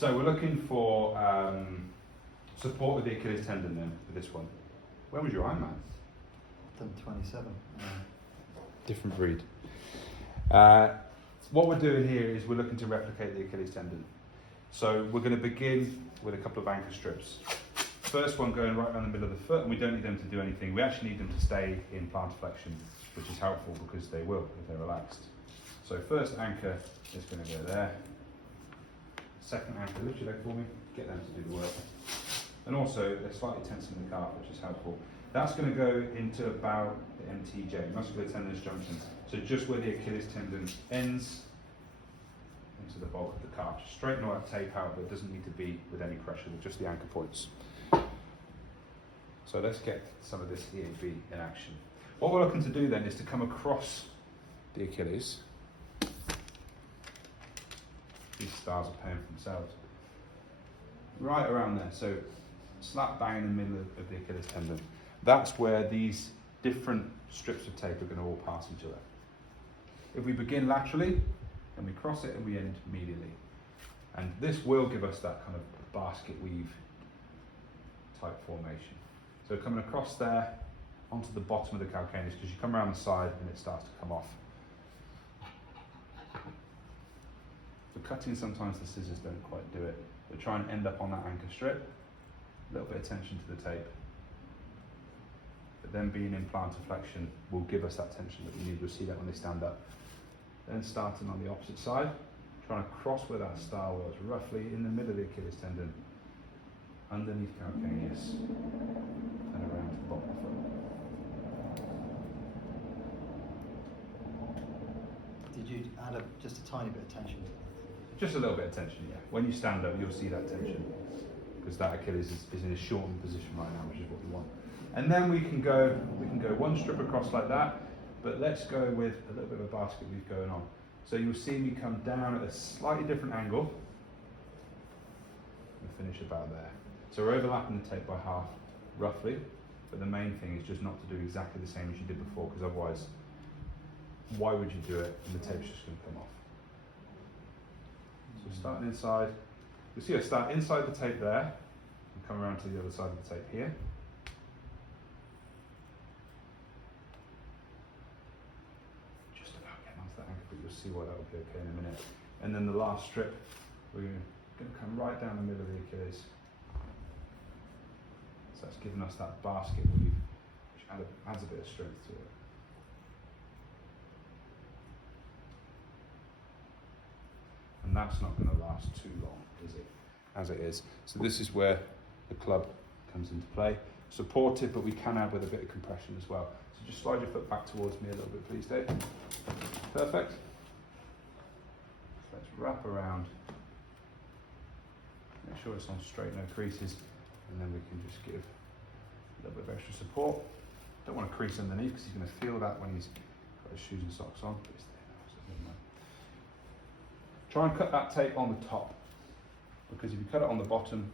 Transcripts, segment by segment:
So we're looking for support with the Achilles tendon then for this one. When was your Ironman? Done 27. Different breed. What we're doing here is we're looking to replicate the Achilles tendon. So we're going to begin with a couple of anchor strips. First one going right around the middle of the foot, and we don't need them to do anything. We actually need them to stay in plantar flexion, which is helpful because they will if they're relaxed. So first anchor is going to go there. Second anchor, lift your leg for me, get them to do the work. And also they're slightly tensing the calf, which is helpful. That's going to go into about the MTJ, muscular tendinous junction. So just where the Achilles tendon ends into the bulk of the calf. Just straighten all that tape out, but it doesn't need to be with any pressure, with just the anchor points. So let's get some of this EAB in action. What we're looking to do then is to come across the Achilles. These stars are paying for themselves. Right around there, so slap bang in the middle of the Achilles tendon. That's where these different strips of tape are going to all pass each other. If we begin laterally, and we cross it and we end medially. And this will give us that kind of basket weave type formation. So coming across there onto the bottom of the calcaneus, because you come around the side and it starts to come off. For cutting, sometimes the scissors don't quite do it, but try and end up on that anchor strip. A little bit of tension to the tape. But then being in plantar flexion will give us that tension that we need. We'll see that when they stand up. Then starting on the opposite side, trying to cross where that star was, roughly in the middle of the Achilles tendon, underneath calcaneus, and around to the bottom of the foot. Did you add just a tiny bit of tension? Just a little bit of tension, yeah. When you stand up, you'll see that tension, because that Achilles is in a shortened position right now, which is what we want. And then we can go one strip across like that, but let's go with a little bit of a basket weave going on. So you'll see me come down at a slightly different angle and finish about there. So we're overlapping the tape by half, roughly, but the main thing is just not to do exactly the same as you did before, because otherwise, why would you do it and the tape's just going to come off? So starting inside, you'll see I start inside the tape there, and come around to the other side of the tape here. Just about getting onto that anchor, but you'll see why that will be okay in a minute. And then the last strip, we're going to come right down the middle of the Achilles. So that's giving us that basket weave, which adds a bit of strength to it. And that's not going to last too long, is it? As it is. So this is where the club comes into play. Supported, but we can add with a bit of compression as well. So just slide your foot back towards me a little bit, please, Dave. Perfect. So let's wrap around. Make sure it's on straight, no creases. And then we can just give a little bit of extra support. Don't want to crease underneath because he's going to feel that when he's got his shoes and socks on. But it's there now, so never mind. Try and cut that tape on the top, because if you cut it on the bottom,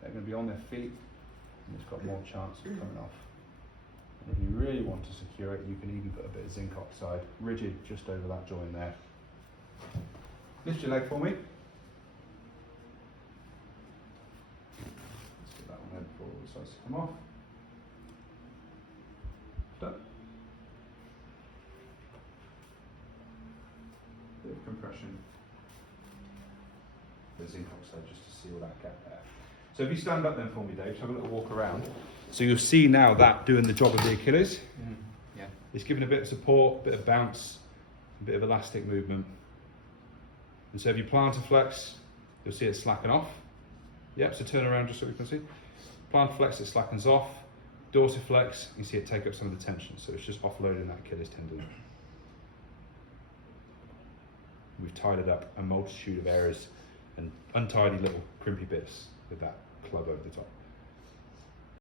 they're going to be on their feet and it's got more chance of coming off. And if you really want to secure it, you can even put a bit of zinc oxide, rigid, just over that joint there. Lift your leg for me. Let's get that one there before it starts to come off. Done. Bit of compression. The zinc oxide just to see all that gap there. So if you stand up then for me, Dave, just have a little walk around. So you'll see now that doing the job of the Achilles. Yeah. It's giving a bit of support, a bit of bounce, a bit of elastic movement. And so if you plantar flex, you'll see it slacken off. Yep, so turn around just so we can see. Plantar flex, it slackens off. Dorsiflex, you see it take up some of the tension. So it's just offloading that Achilles tendon. We've tidied up a multitude of areas and untidy little crimpy bits with that club over the top.